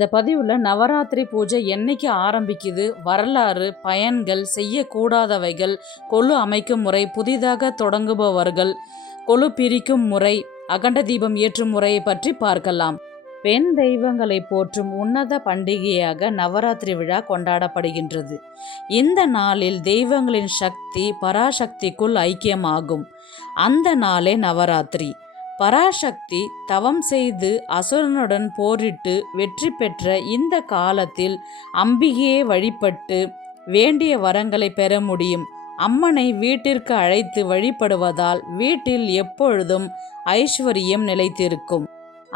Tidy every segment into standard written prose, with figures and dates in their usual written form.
இந்த பதிவில் நவராத்திரி பூஜை என்னைக்கு ஆரம்பிக்குது, வரலாறு, பயன்கள், செய்யக்கூடாதவைகள், கொலு அமைக்கும் முறை, புதிதாக தொடங்குபவர்கள் கொலு பிரிக்கும் முறை, அகண்ட தீபம் ஏற்றும் முறையை பற்றி பார்க்கலாம். பெண் தெய்வங்களை போற்றும் உன்னத பண்டிகையாக நவராத்திரி விழா கொண்டாடப்படுகின்றது. இந்த நாளில் தெய்வங்களின் சக்தி பராசக்திக்குள் ஐக்கியமாகும். அந்த நாளே நவராத்திரி. பராசக்தி தவம் செய்து அசுரனுடன் போரிட்டு வெற்றி பெற்ற இந்த காலத்தில் அம்பிகையை வழிபட்டு வேண்டிய வரங்களை பெற முடியும். அம்மனை வீட்டிற்கு அழைத்து வழிபடுவதால் வீட்டில் எப்பொழுதும் ஐஸ்வர்யம் நிலைத்திருக்கும்.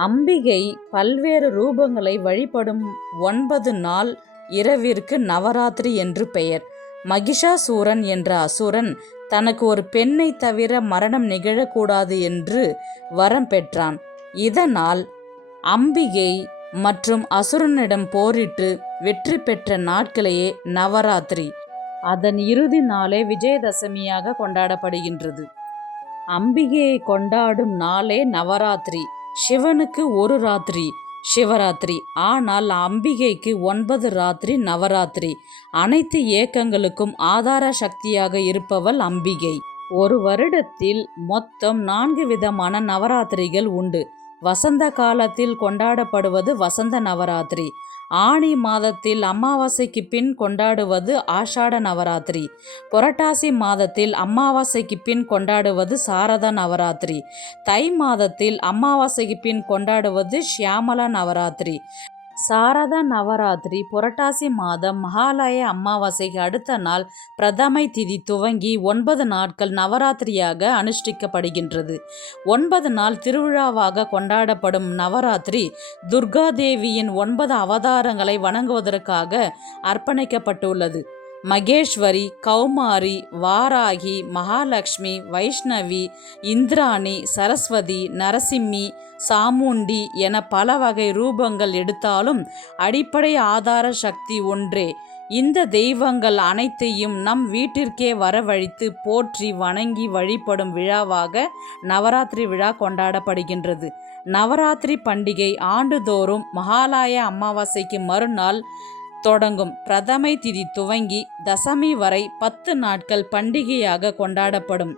அம்பிகை பல்வேறு ரூபங்களை வழிபடும் 9 நாள் இரவிற்கு நவராத்திரி என்று பெயர். மகிஷாசூரன் என்ற அசுரன் தனக்கு ஒரு பெண்ணை தவிர மரணம் நிகழக்கூடாது என்று வரம் பெற்றான். இதனால் அம்பிகை மற்றும் அசுரனிடம் போரிட்டு வெற்றி பெற்ற நாட்களையே நவராத்திரி. அதன் இறுதி நாளே விஜயதசமியாக கொண்டாடப்படுகின்றது. அம்பிகையை கொண்டாடும் நாளே நவராத்திரி. சிவனுக்கு ஒரு ராத்திரி சிவராத்திரி, ஆனால் அம்பிகைக்கு 9 ராத்திரி நவராத்திரி. அனைத்து ஏக்கங்களுக்கும் ஆதார சக்தியாக இருப்பவள் அம்பிகை. ஒரு வருடத்தில் மொத்தம் 4 விதமான நவராத்திரிகள் உண்டு. வசந்த காலத்தில் கொண்டாடப்படுவது வசந்த நவராத்திரி. ஆனி மாதத்தில் அமாவாசைக்கு பின் கொண்டாடுவது ஆஷாட நவராத்திரி. புரட்டாசி மாதத்தில் அமாவாசைக்கு பின் கொண்டாடுவது சாரதா நவராத்திரி. தை மாதத்தில் அமாவாசைக்கு பின் கொண்டாடுவது ஷியாமலா நவராத்திரி. சாரதா நவராத்திரி புரட்டாசி மாதம் மகாலய அமாவாசைக்கு அடுத்த நாள் பிரதமை திதி துவங்கி 9 நாட்கள் நவராத்திரியாக அனுஷ்டிக்கப்படுகின்றது. 9 நாள் திருவிழாவாக கொண்டாடப்படும் நவராத்திரி துர்காதேவியின் 9 அவதாரங்களை வணங்குவதற்காக அர்ப்பணிக்கப்பட்டுள்ளது. மகேஸ்வரி, கௌமாரி, வாராகி, மகாலட்சுமி, வைஷ்ணவி, இந்திராணி, சரஸ்வதி, நரசிம்மி, சாமுண்டி என பல வகை ரூபங்கள் எடுத்தாலும் அடிப்படை ஆதார சக்தி ஒன்றே. இந்த தெய்வங்கள் அனைத்தையும் நம் வீட்டிற்கே வரவழைத்து போற்றி வணங்கி வழிபடும் விழாவாக நவராத்திரி விழா கொண்டாடப்படுகின்றது. நவராத்திரி பண்டிகை ஆண்டுதோறும் மகாலய அமாவாசைக்கு மறுநாள் தொடங்கும். பிரதமை திதி துவங்கி தசமி வரை 10 நாட்கள் பண்டிகையாக கொண்டாடப்படும்.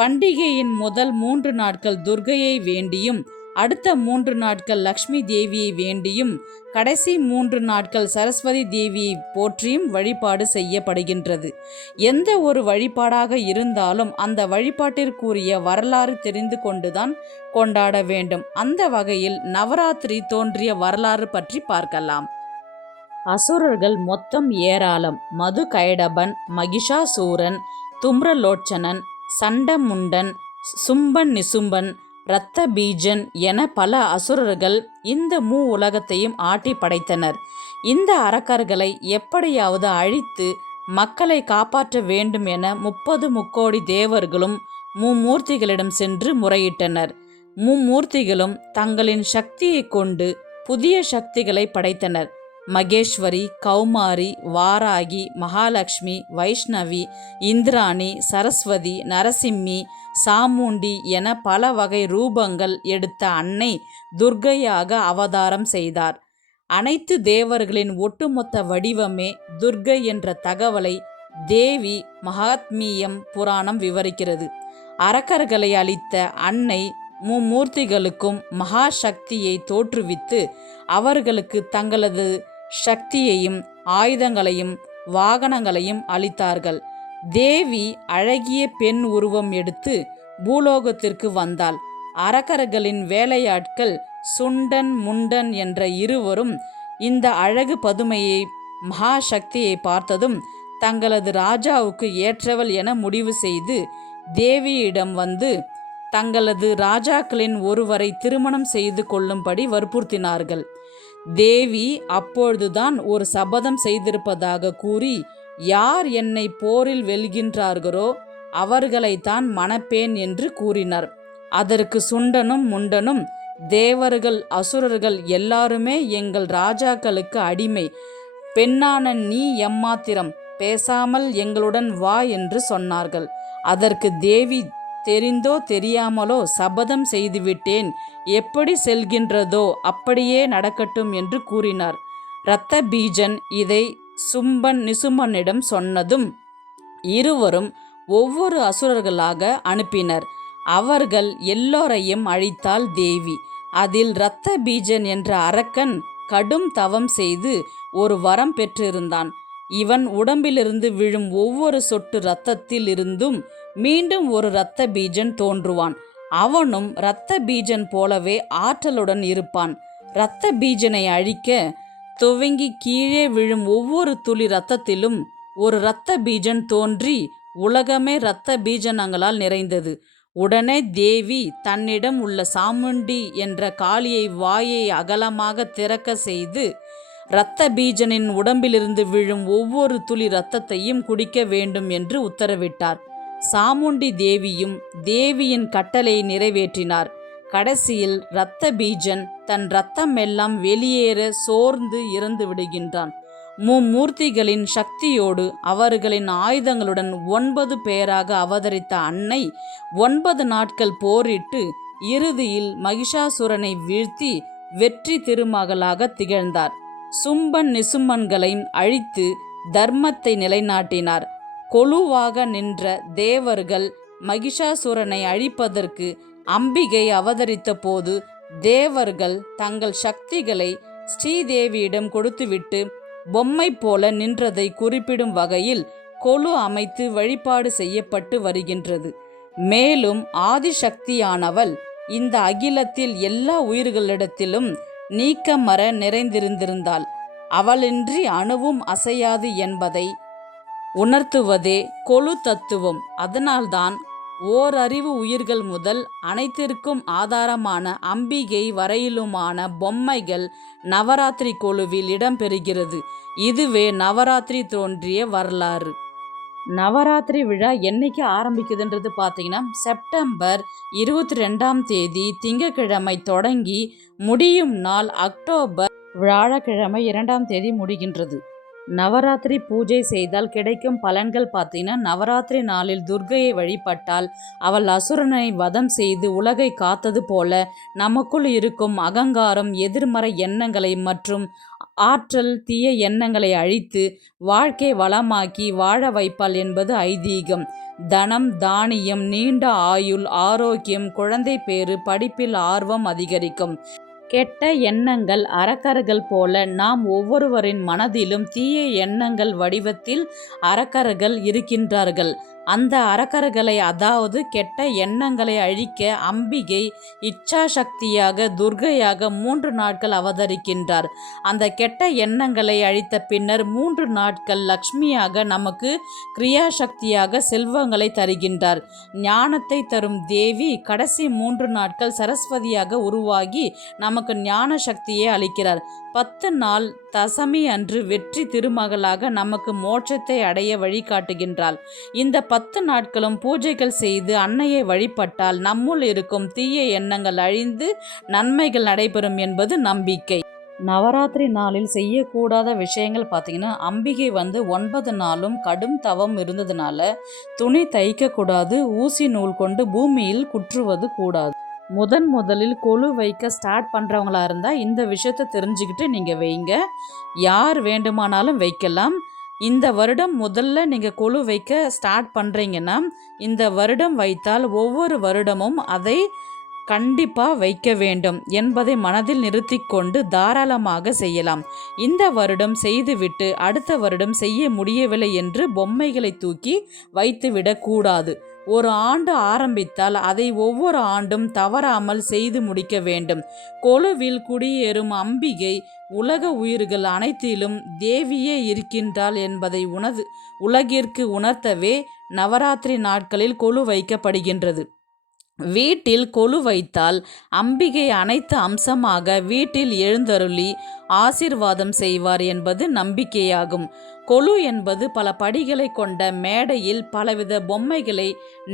பண்டிகையின் முதல் 3 நாட்கள் துர்கையை வேண்டியும், அடுத்த 3 நாட்கள் லக்ஷ்மி தேவியை வேண்டியும், கடைசி 3 நாட்கள் சரஸ்வதி தேவியை போற்றியும் வழிபாடு செய்யப்படுகின்றது. எந்த ஒரு வழிபாடாக இருந்தாலும் அந்த வழிபாட்டிற்குரிய வரலாறு தெரிந்து கொண்டுதான் கொண்டாட வேண்டும். அந்த வகையில் நவராத்திரி தோன்றிய வரலாறு பற்றி பார்க்கலாம். அசுரர்கள் மொத்தம் ஏராளம். மது கைடபன், மகிஷாசூரன், தும்ரலோச்சனன், சண்டமுண்டன், சும்பன் நிசும்பன், இரத்த பீஜன் என பல அசுரர்கள் இந்த உலகத்தையும் ஆட்டி படைத்தனர். இந்த அரக்கர்களை எப்படியாவது அழித்து மக்களை காப்பாற்ற வேண்டும் என 30 முக்கோடி தேவர்களும் மும்மூர்த்திகளிடம் சென்று முறையிட்டனர். மும்மூர்த்திகளும் தங்களின் சக்தியை கொண்டு புதிய சக்திகளை படைத்தனர். மகேஸ்வரி, கௌமாரி, வாராகி, மகாலட்சுமி, வைஷ்ணவி, இந்திராணி, சரஸ்வதி, நரசிம்மி, சாமுண்டி என பல வகை ரூபங்கள் எடுத்த அன்னை துர்க்கையாக அவதாரம் செய்தார். அனைத்து தேவர்களின் ஒட்டுமொத்த வடிவமே துர்க்கை என்ற தகவலை தேவி மகாத்மியம் புராணம் விவரிக்கிறது. அரக்கர்களை அளித்த அன்னை மும்மூர்த்திகளுக்கும் மகா சக்தியை தோற்றுவித்து அவர்களுக்கு தங்களது சக்தியையும் ஆயுதங்களையும் வாகனங்களையும் அளித்தார்கள். தேவி அழகிய பெண் உருவம் எடுத்து பூலோகத்திற்கு வந்தாள். அரக்கர்களின் வேலையாட்கள் சுண்டன் முண்டன் என்ற இருவரும் இந்த அழகு பதுமையை மகா சக்தியை பார்த்ததும் தங்களது ராஜாவுக்கு ஏற்றவள் என முடிவு செய்து தேவியிடம் வந்து தங்களது ராஜாக்களின் ஒருவரை திருமணம் செய்து கொள்ளும்படி வற்புறுத்தினார்கள். தேவி அப்பொழுதுதான் ஒரு சபதம் செய்திருப்பதாக கூறி, யார் என்னை போரில் வெல்கின்றார்களோ அவர்களைத்தான் மணப்பேன் என்று கூறினார். அதற்கு சுண்டனும் முண்டனும், தேவர்கள் அசுரர்கள் எல்லாருமே எங்கள் ராஜாக்களுக்கு அடிமை, பெண்ணான நீ எம்மாத்திரம் பேசாமல் எங்களுடன் வா என்று சொன்னார்கள். அதற்கு தேவி தெரிந்தோ தெரியாமலோ சபதம் செய்துவிட்டேன். எப்படி செல்கின்றதோ அப்படியே நடக்கட்டும் என்று கூறினார். இரத்த பீஜன் இதை சும்பன் நிசும்பனிடம் சொன்னதும் இருவரும் ஒவ்வொரு அசுரர்களாக அனுப்பினர். அவர்கள் எல்லோரையும் அழித்தாள் தேவி. அதில் இரத்த பீஜன் என்ற அரக்கன் கடும் தவம் செய்து ஒரு வரம் பெற்றிருந்தான். இவன் உடம்பிலிருந்து விழும் ஒவ்வொரு சொட்டு இரத்தத்தில் இருந்தும் மீண்டும் ஒரு இரத்த பீஜன் தோன்றுவான். அவனும் இரத்த பீஜன் போலவே ஆற்றலுடன் இருப்பான். இரத்த பீஜனை அழிக்க துவங்கி கீழே விழும் ஒவ்வொரு துளி இரத்தத்திலும் ஒரு இரத்த பீஜன் தோன்றி உலகமே இரத்த பீஜனங்களால் நிறைந்தது. உடனே தேவி தன்னிடம் உள்ள சாமுண்டி என்ற காளியை வாயை அகலமாக திறக்க செய்து இரத்த பீஜனின் உடம்பிலிருந்து விழும் ஒவ்வொரு துளி இரத்தத்தையும் குடிக்க வேண்டும் என்று உத்தரவிட்டார். சாமுண்டி தேவியும் தேவியின் கட்டளையை நிறைவேற்றினார். கடைசியில் இரத்த பீஜன் தன் இரத்தம் எல்லாம் வெளியேற சோர்ந்து இறந்து விடுகின்றான். மும்மூர்த்திகளின் சக்தியோடு அவர்களின் ஆயுதங்களுடன் 9 பேராக அவதரித்த அன்னை 9 நாட்கள் போரிட்டு இறுதியில் மகிஷாசுரனை வீழ்த்தி வெற்றி திருமகளாக திகழ்ந்தார். சும்பன் நிசும்பன்களையும் அழித்து தர்மத்தை நிலைநாட்டினார். கொலுவாக நின்ற தேவர்கள் மகிஷாசுரனை அழிப்பதற்கு அம்பிகை அவதரித்த போது தேவர்கள் தங்கள் சக்திகளை ஸ்ரீதேவியிடம் கொடுத்துவிட்டு பொம்மை போல நின்றதை குறிப்பிடும் வகையில் கொலு அமைத்து வழிபாடு செய்யப்பட்டு வருகின்றது. மேலும் ஆதிசக்தியானவள் இந்த அகிலத்தில் எல்லா உயிர்களிடத்திலும் நீக்கமற நிறைந்திருந்திருந்தாள். அவளின்றி அணுவும் அசையாது என்பதை உணர்த்துவதே கொலு தத்துவம். அதனால்தான் ஓரறிவு உயிர்கள் முதல் அனைத்திற்கும் ஆதாரமான அம்பிகை வரையிலுமான பொம்மைகள் நவராத்திரி கொலுவில் இடம்பெறுகிறது. இதுவே நவராத்திரி தோன்றிய வரலாறு. நவராத்திரி விழா என்னைக்கு ஆரம்பிக்குதுன்றது பார்த்தீங்கன்னா செப்டம்பர் 22ஆம் தேதி திங்கட்கிழமை தொடங்கி முடியும் நாள் அக்டோபர் வியாழக்கிழமை 2ஆம் தேதி முடிகின்றது. நவராத்திரி பூஜை செய்தால் கிடைக்கும் பலன்கள் பார்த்தீங்கன்னா நவராத்திரி நாளில் துர்க்கையை வழிபட்டால் அவள் அசுரனை வதம் செய்து உலகை காத்தது போல நமக்குள் இருக்கும் அகங்காரம், எதிர்மறை எண்ணங்களை மற்றும் ஆற்றல் தீய எண்ணங்களை அழித்து வாழ்க்கை வளமாக்கி வாழ வைப்பாள் என்பது ஐதீகம். தனம், தானியம், நீண்ட ஆயுள், ஆரோக்கியம், குழந்தை பேறு, படிப்பில் ஆர்வம் அதிகரிக்கும். கெட்ட எண்ணங்கள் அரக்கர்கள் போல நாம் ஒவ்வொருவரின் மனதிலும் தீய எண்ணங்கள் வடிவத்தில் அரக்கர்கள் இருக்கின்றார்கள். அந்த அரக்கர்களை, அதாவது கெட்ட எண்ணங்களை அழிக்க அம்பிகை இச்சா சக்தியாக துர்க்கையாக 3 நாட்கள் அவதரிக்கின்றார். அந்த கெட்ட எண்ணங்களை அழித்த பின்னர் 3 நாட்கள் லக்ஷ்மியாக நமக்கு கிரியாசக்தியாக செல்வங்களை தருகின்றார். ஞானத்தை தரும் தேவி கடைசி 3 நாட்கள் சரஸ்வதியாக உருவாகி நமக்கு ஞான சக்தியை அளிக்கிறார். 10 நாள் தசமி அன்று வெற்றி திருமகளாக நமக்கு மோட்சத்தை அடைய வழிகாட்டுகின்றாள். இந்த 10 நாட்களும் பூஜைகள் செய்து அன்னையை வழிபட்டால் நம்முள் இருக்கும் தீய எண்ணங்கள் அழிந்து நன்மைகள் நடைபெறும் என்பது நம்பிக்கை. நவராத்திரி நாளில் செய்யக்கூடாத விஷயங்கள் பார்த்திங்கன்னா அம்பிகை 9 நாளும் கடும் தவம் இருந்ததுனால துணி தைக்கக்கூடாது, ஊசி நூல் கொண்டு பூமியில் குற்றுவது கூடாது. முதலில் கொலு வைக்க ஸ்டார்ட் பண்ணுறவங்களா இருந்தால் இந்த விஷயத்தை தெரிஞ்சுக்கிட்டு நீங்கள் வைங்க. யார் வேண்டுமானாலும் வைக்கலாம். இந்த வருடம் முதல்ல நீங்கள் கொலு வைக்க ஸ்டார்ட் பண்ணுறீங்கன்னா இந்த வருடம் வைத்தால் ஒவ்வொரு வருடமும் அதை கண்டிப்பாக வைக்க வேண்டும் என்பதை மனதில் நிறுத்தி கொண்டு தாராளமாக செய்யலாம். இந்த வருடம் செய்துவிட்டு அடுத்த வருடம் செய்ய முடியவில்லை என்று பொம்மைகளை தூக்கி வைத்துவிடக்கூடாது. ஒரு ஆண்டு ஆரம்பித்தால் அதை ஒவ்வொரு ஆண்டும் தவறாமல் செய்து முடிக்க வேண்டும். கொலுவில் குடியேறும் அம்பிகை உலக உயிர்கள் அனைத்திலும் தேவியே இருக்கின்றாள் என்பதை உலகிற்கு உணர்த்தவே நவராத்திரி நாட்களில் கொலு வைக்கப்படுகின்றது. வீட்டில் கொலு வைத்தால் அம்பிகை அனைத்து அம்சமாக வீட்டில் எழுந்தருளி ஆசீர்வாதம் செய்வார் என்பது நம்பிக்கையாகும். கொலு என்பது பல படிகளை கொண்ட மேடையில் பலவித பொம்மைகளை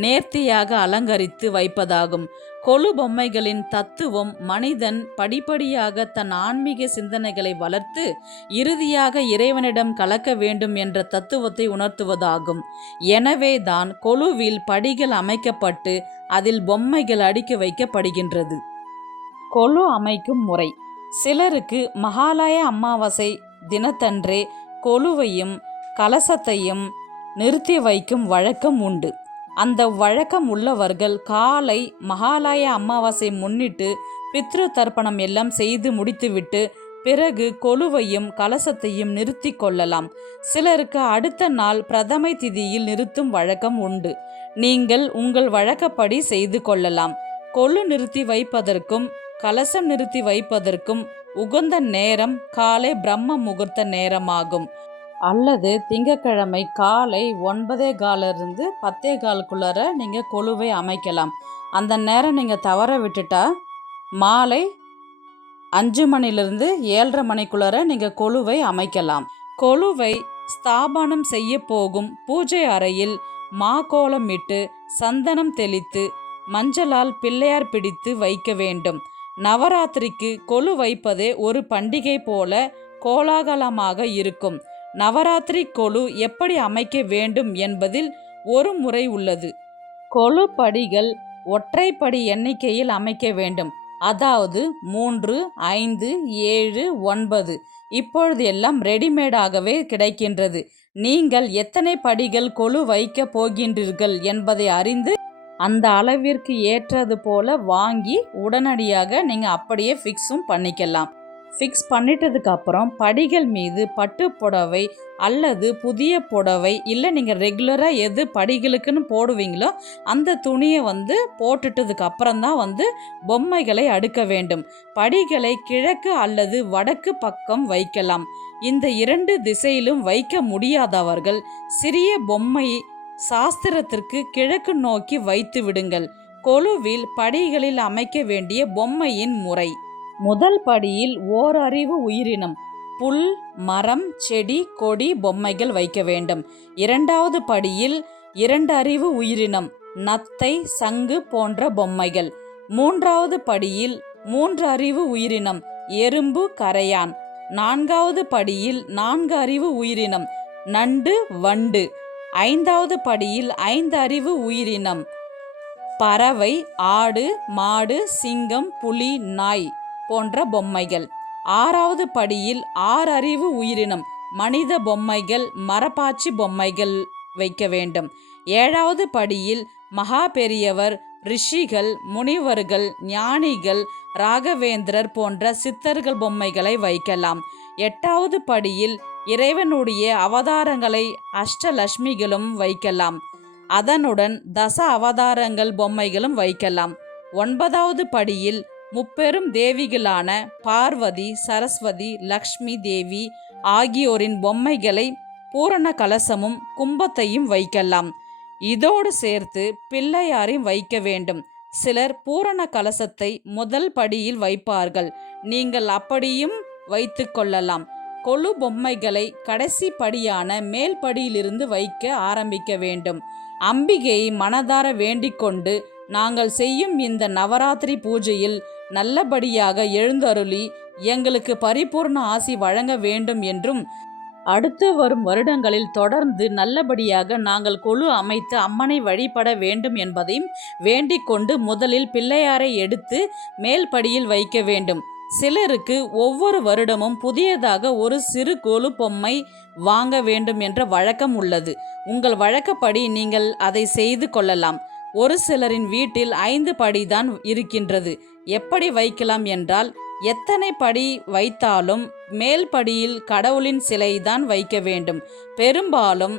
நேர்த்தியாக அலங்கரித்து வைப்பதாகும். கொலு பொம்மைகளின் தத்துவம் மனிதன் படிப்படியாக தன் ஆன்மீக சிந்தனைகளை வளர்த்து இறுதியாக இறைவனிடம் கலக்க வேண்டும் என்ற தத்துவத்தை உணர்த்துவதாகும். எனவே தான் கொலுவில் படிகள் அமைக்கப்பட்டு அதில் பொம்மைகள் அடுக்கி வைக்கப்படுகின்றது. கொலு அமைக்கும் முறை. சிலருக்கு மகாலய அமாவாசை தினத்தன்றே கொலுவையும் கலசத்தையும் நிறுத்தி வைக்கும் வழக்கம் உண்டு. அந்த வழக்கம் உள்ளவர்கள் காலை மகாலய அமாவாசை முன்னிட்டு பித்ரு தர்ப்பணம் எல்லாம் செய்து முடித்துவிட்டு பிறகு கொலுவையும் கலசத்தையும் நிறுத்தி கொள்ளலாம். சிலருக்கு அடுத்த நாள் பிரதமை திதியில் நிறுத்தும் வழக்கம் உண்டு. நீங்கள் உங்கள் வழக்கப்படி செய்து கொள்ளலாம். கொலு நிறுத்தி வைப்பதற்கும் கலசம் நிறுத்தி வைப்பதற்கும் உகந்த நேரம் காலை பிரம்ம முகூர்த்த நேரமாகும். அல்லது திங்கட்கிழமை காலை 9:15 10:15 நீங்கள் கொலுவை அமைக்கலாம். அந்த நேரம் நீங்கள் தவற விட்டுட்டா மாலை 5 மணிலிருந்து 7:30 மணிக்குள்ளார நீங்கள் கொலுவை அமைக்கலாம். கொலுவை ஸ்தாபனம் செய்ய போகும் பூஜை அறையில் மாக்கோலமிட்டு சந்தனம் தெளித்து மஞ்சளால் பிள்ளையார் பிடித்து வைக்க வேண்டும். நவராத்திரிக்கு கொலு வைப்பதே ஒரு பண்டிகை போல கோலாகலமாக இருக்கும். நவராத்திரி கொலு எப்படி அமைக்க வேண்டும் என்பதில் ஒரு முறை உள்ளது. கொலு படிகள் ஒற்றைப்படி எண்ணிக்கையில் அமைக்க வேண்டும். அதாவது 3, 5, 7, 9. இப்பொழுது எல்லாம் ரெடிமேடாகவே கிடைக்கின்றது. நீங்கள் எத்தனை படிகள் கொலு வைக்க போகின்றீர்கள் என்பதை அறிந்து அந்த அளவிற்கு ஏற்றது போல வாங்கி உடனடியாக நீங்கள் அப்படியே ஃபிக்ஸும் பண்ணிக்கலாம். ஃபிக்ஸ் பண்ணிட்டதுக்கு அப்புறம் படிகள் மீது பட்டு புடவை அல்லது புதிய புடவை இல்லை நீங்கள் ரெகுலராக எது படிகளுக்குன்னு போடுவீங்களோ அந்த துணியை போட்டுட்டதுக்கு அப்புறம்தான் பொம்மைகளை அடுக்க வேண்டும். படிகளை கிழக்கு அல்லது வடக்கு பக்கம் வைக்கலாம். இந்த 2 திசையிலும் வைக்க முடியாதவர்கள் சிறிய பொம்மை சாஸ்திரத்திற்கு கிழக்கு நோக்கி வைத்து விடுங்கள். கொலுவில் படிகளில் அமைக்க வேண்டிய பொம்மையின் முறை. முதல் படியில் ஓரறிவு உயிரினம் புல், மரம், செடி, கொடி பொம்மைகள் வைக்க வேண்டும். 2வது படியில் 2 அறிவு உயிரினம் நத்தை, சங்கு போன்ற பொம்மைகள். 3வது படியில் 3 அறிவு உயிரினம் எறும்பு, கரையான். 4வது படியில் 4 அறிவு உயிரினம் நண்டு, வண்டு. 5வது படியில் 5 அறிவு உயிரினம் பறவை, ஆடு, மாடு, சிங்கம், புலி, நாய் போன்ற பொம்மைகள். 6வது படியில் 6 அறிவு உயிரினம் மனித பொம்மைகள், மரப்பாச்சி பொம்மைகள் வைக்க வேண்டும். 7வது படியில் மகா பெரியவர், ரிஷிகள், முனிவர்கள், ஞானிகள், ராகவேந்திரர் போன்ற சித்தர்கள் பொம்மைகளை வைக்கலாம். 8வது படியில் இறைவனுடைய அவதாரங்களை அஷ்டலட்சுமிகளும் வைக்கலாம். அதனுடன் தச அவதாரங்கள் பொம்மைகளும் வைக்கலாம். 9வது படியில் முப்பெரும் தேவிகளான பார்வதி, சரஸ்வதி, லக்ஷ்மி தேவி ஆகியோரின் பொம்மைகளை பூரண கலசமும் கும்பத்தையும் வைக்கலாம். இதோடு சேர்த்து பிள்ளையாரையும் வைக்க வேண்டும். சிலர் பூரண கலசத்தை முதல் படியில் வைப்பார்கள். நீங்கள் அப்படியும் வைத்து கொள்ளலாம். கொலு பொம்மைகளை கடைசி படியான மேல் படியிலிருந்து வைக்க ஆரம்பிக்க வேண்டும். அம்பிகையை மனதார வேண்டிக் கொண்டு நாங்கள் செய்யும் இந்த நவராத்திரி பூஜையில் நல்லபடியாக எழுந்தருளி எங்களுக்கு பரிபூர்ண ஆசி வழங்க வேண்டும் என்றும் அடுத்து வரும் வருடங்களில் தொடர்ந்து நல்லபடியாக நாங்கள் கொலு அமைத்து அம்மனை வழிபட வேண்டும் என்பதையும் வேண்டிக் கொண்டு முதலில் பிள்ளையாரை எடுத்து மேல் படியில் வைக்க வேண்டும். சிலருக்கு ஒவ்வொரு வருடமும் புதியதாக ஒரு சிறு கொலு பொம்மை வாங்க வேண்டும் என்ற வழக்கம் உள்ளது. உங்கள் வழக்கப்படி நீங்கள் அதை செய்து கொள்ளலாம். ஒரு சிலரின் வீட்டில் 5 படிதான் இருக்கின்றது. எப்படி வைக்கலாம் என்றால், எத்தனை படி வைத்தாலும் மேல் படியில் கடவுளின் சிலை தான் வைக்க வேண்டும். பெரும்பாலும்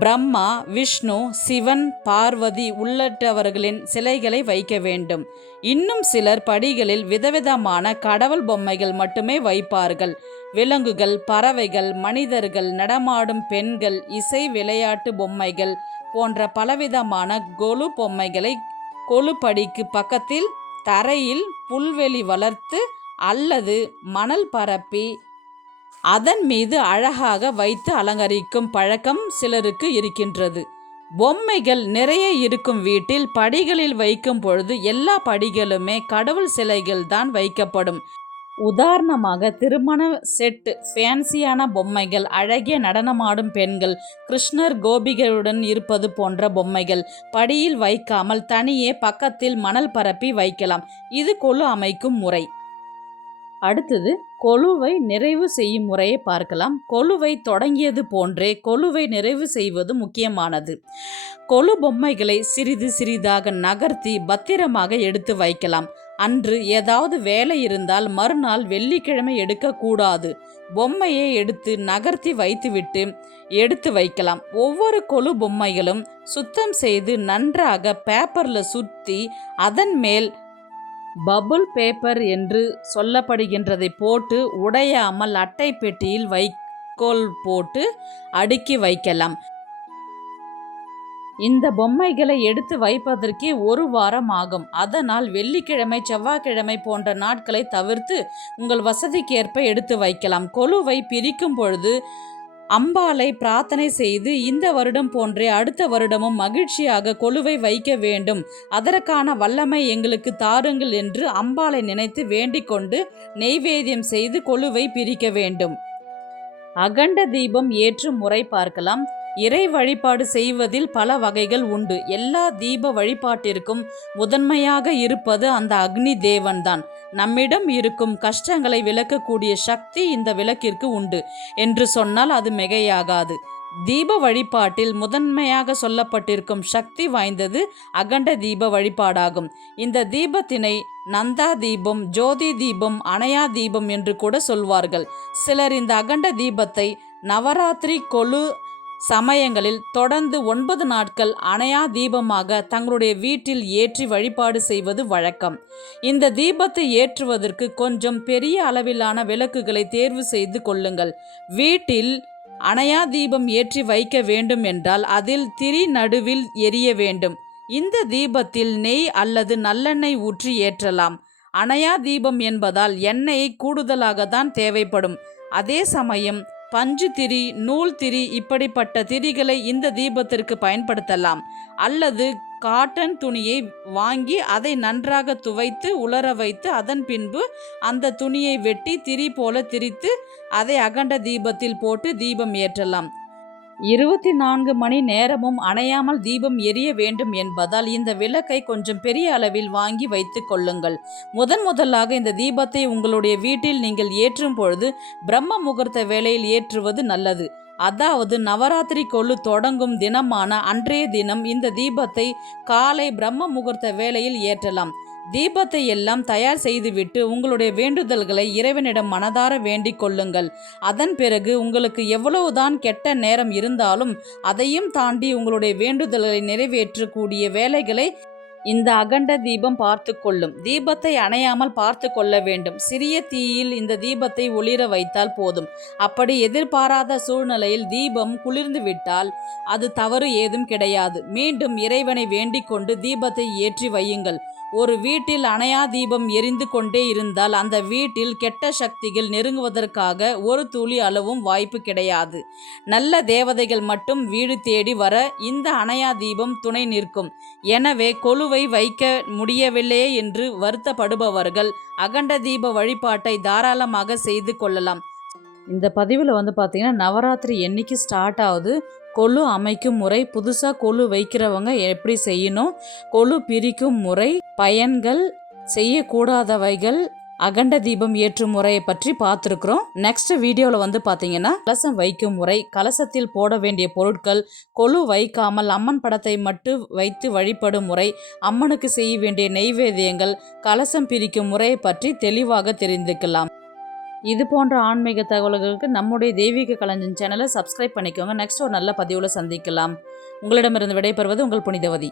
பிரம்மா, விஷ்ணு, சிவன், பார்வதி உள்ளிட்டவர்களின் சிலைகளை வைக்க வேண்டும். இன்னும் சிலர் படிகளில் விதவிதமான கடவுள் பொம்மைகள் மட்டுமே வைப்பார்கள். விலங்குகள், பறவைகள், மனிதர்கள், நடமாடும் பெண்கள், இசை விளையாட்டு பொம்மைகள் போன்ற பலவிதமான கொலு பொம்மைகளை கொலு படிக்கு பக்கத்தில் தரையில் புல்வெளி வளர்த்து அல்லது மணல் பரப்பி அதன் மீது அழகாக வைத்து அலங்கரிக்கும் பழக்கம் சிலருக்கு இருக்கின்றது. பொம்மைகள் நிறைய இருக்கும் வீட்டில் படிகளில் வைக்கும் பொழுது எல்லா படிகளுமே கடவுள் சிலைகள் தான் வைக்கப்படும். உதாரணமாக திருமண செட், ஃபேன்சியான பொம்மைகள், அழகிய நடனமாடும் பெண்கள், கிருஷ்ணர் கோபிகளுடன் இருப்பது போன்ற பொம்மைகள் படியில் வைக்காமல் தனியே பக்கத்தில் மணல் பரப்பி வைக்கலாம். இது கொலு அமைக்கும் முறை. அடுத்தது கொலுவை நிறைவு செய்யும் முறையை பார்க்கலாம். கொலுவை தொடங்கியது போன்றே கொலுவை நிறைவு செய்வது முக்கியமானது. கொலு பொம்மைகளை சிறிது சிறிதாக நகர்த்தி பத்திரமாக எடுத்து வைக்கலாம். அன்று ஏதாவது வேலை இருந்தால் மறுநாள் வெள்ளிக்கிழமை எடுக்கக்கூடாது. பொம்மையை எடுத்து நகர்த்தி வைத்துவிட்டு எடுத்து வைக்கலாம். ஒவ்வொரு கொலு பொம்மைகளும் சுத்தம் செய்து நன்றாக பேப்பரில் சுற்றி அதன் மேல் பபுள் பேப்பர் என்று சொல்லப்படுகின்றதை போட்டு உடையாமல் அட்டை பெட்டியில் வைக்கோல் போட்டு அடுக்கி வைக்கலாம். இந்த பொம்மைகளை எடுத்து வைப்பதற்கே 1 வாரம் ஆகும். அதனால் வெள்ளிக்கிழமை, செவ்வாய்க்கிழமை போன்ற நாட்களை தவிர்த்து உங்கள் வசதிக்கேற்ப எடுத்து வைக்கலாம். கொலுவை பிரிக்கும் பொழுது அம்பாளை பிரார்த்தனை செய்து இந்த வருடம் போன்றே அடுத்த வருடமும் மகிழ்ச்சியாக கொலுவை வைக்க வேண்டும், அதற்கான வல்லமை எங்களுக்கு தாருங்கள் என்று அம்பாளை நினைத்து வேண்டிக் கொண்டு நெய்வேத்தியம் செய்து கொலுவை பிரிக்க வேண்டும். அகண்ட தீபம் ஏற்றும் முறை பார்க்கலாம். இறை வழிபாடு செய்வதில் பல வகைகள் உண்டு. எல்லா தீப வழிபாட்டிற்கும் முதன்மையாக இருப்பது அந்த அக்னி தேவன்தான். நம்மிடம் இருக்கும் கஷ்டங்களை விளக்கக்கூடிய சக்தி இந்த விளக்கிற்கு உண்டு என்று சொன்னால் அது மிகையாகாது. தீப வழிபாட்டில் முதன்மையாக சொல்லப்பட்டிருக்கும் சக்தி வாய்ந்தது அகண்ட தீப வழிபாடாகும். இந்த தீபத்தினை நந்தா தீபம், ஜோதி தீபம், அணையா தீபம் என்று கூட சொல்வார்கள். சிலர் இந்த அகண்ட தீபத்தை நவராத்திரி கொலு சமயங்களில் தொடர்ந்து 9 நாட்கள் அணையா தீபமாக தங்களுடைய வீட்டில் ஏற்றி வழிபாடு செய்வது வழக்கம். இந்த தீபத்தை ஏற்றுவதற்கு கொஞ்சம் பெரிய அளவிலான விளக்குகளை தேர்வு செய்து கொள்ளுங்கள். வீட்டில் அணையா தீபம் ஏற்றி வைக்க வேண்டும் என்றால் அதில் திரி நடுவில் எரிய வேண்டும். இந்த தீபத்தில் நெய் அல்லது நல்லெண்ணெய் ஊற்றி ஏற்றலாம். அணையா தீபம் என்பதால் எண்ணெய் கூடுதலாக தான் தேவைப்படும். அதே சமயம் பஞ்சு திரி, நூல் திரி இப்படிப்பட்ட திரிகளை இந்த தீபத்திற்கு பயன்படுத்தலாம். அல்லது காட்டன் துணியை வாங்கி அதை நன்றாக துவைத்து உலர வைத்து அதன் பின்பு அந்த துணியை வெட்டி திரி போல திரித்து அதை அகண்ட தீபத்தில் போட்டு தீபம் ஏற்றலாம். 24 மணி நேரமும் அணையாமல் தீபம் எரிய வேண்டும் என்பதால் இந்த விளக்கை கொஞ்சம் பெரிய அளவில் வாங்கி வைத்து கொள்ளுங்கள். முதலாக இந்த தீபத்தை உங்களுடைய வீட்டில் நீங்கள் ஏற்றும் பொழுது பிரம்ம முகூர்த்த வேளையில் ஏற்றுவது நல்லது. அதாவது நவராத்திரி கொலு தொடங்கும் தினமான அன்றைய தினம் இந்த தீபத்தை காலை பிரம்ம முகூர்த்த வேளையில் ஏற்றலாம். தீபத்தை எல்லாம் தயார் செய்துவிட்டு உங்களுடைய வேண்டுதல்களை இறைவனிடம் மனதார வேண்டிக் கொள்ளுங்கள். அதன் பிறகு உங்களுக்கு எவ்வளவுதான் கெட்ட நேரம் இருந்தாலும் அதையும் தாண்டி உங்களுடைய வேண்டுதல்களை நிறைவேற்றக்கூடிய வேலைகளை இந்த அகண்ட தீபம் பார்த்து கொள்ளும். தீபத்தை அணையாமல் பார்த்து கொள்ள வேண்டும். சிறிய தீயில் இந்த தீபத்தை ஒளிர வைத்தால் போதும். அப்படி எதிர்பாராத சூழ்நிலையில் தீபம் குளிர்ந்து விட்டால் அது தவறு ஏதும் கிடையாது. மீண்டும் இறைவனை வேண்டிக் கொண்டு தீபத்தை ஏற்றி வையுங்கள். ஒரு வீட்டில் அணையா தீபம் எரிந்து கொண்டே இருந்தால் அந்த வீட்டில் கெட்ட சக்திகள் நெருங்குவதற்காக ஒரு துளி அளவும் வாய்ப்பு கிடையாது. நல்ல தேவதைகள் மட்டும் வீடு தேடி வர இந்த அணையா தீபம் துணை நிற்கும். எனவே கொலுவை வைக்க முடியவில்லையே என்று வருத்தப்படுபவர்கள் அகண்ட தீப வழிபாட்டை தாராளமாக செய்து கொள்ளலாம். இந்த பதிவில் பார்த்தீங்கன்னா நவராத்திரி என்னைக்கு ஸ்டார்ட் ஆகுது, கொலு அமைக்கும் முறை, புதுசாக கொலு வைக்கிறவங்க எப்படி செய்யணும், கொலு பிரிக்கும் முறை, பயன்கள், செய்யக்கூடாதவைகள், அகண்ட தீபம் ஏற்றும் முறையை பற்றி பார்த்துருக்குறோம். நெக்ஸ்ட் வீடியோவில் பார்த்தீங்கன்னா கலசம் வைக்கும் முறை, கலசத்தில் போட வேண்டிய பொருட்கள், கொலு வைக்காமல் அம்மன் படத்தை மட்டும் வைத்து வழிபடும் முறை, அம்மனுக்கு செய்ய வேண்டிய நெய்வேத்தியங்கள், கலசம் பிரிக்கும் முறையை பற்றி தெளிவாக தெரிந்துக்கலாம். இது போன்ற ஆன்மீக தகவல்களுக்கு நம்முடைய தெய்வீக களஞ்சியம் சேனலை சப்ஸ்கிரைப் பண்ணிக்கோங்க. நெக்ஸ்ட் ஒரு நல்ல பதிவில் சந்திக்கலாம். உங்களிடமிருந்து விடைபெறுவது உங்கள் புனிதவதி.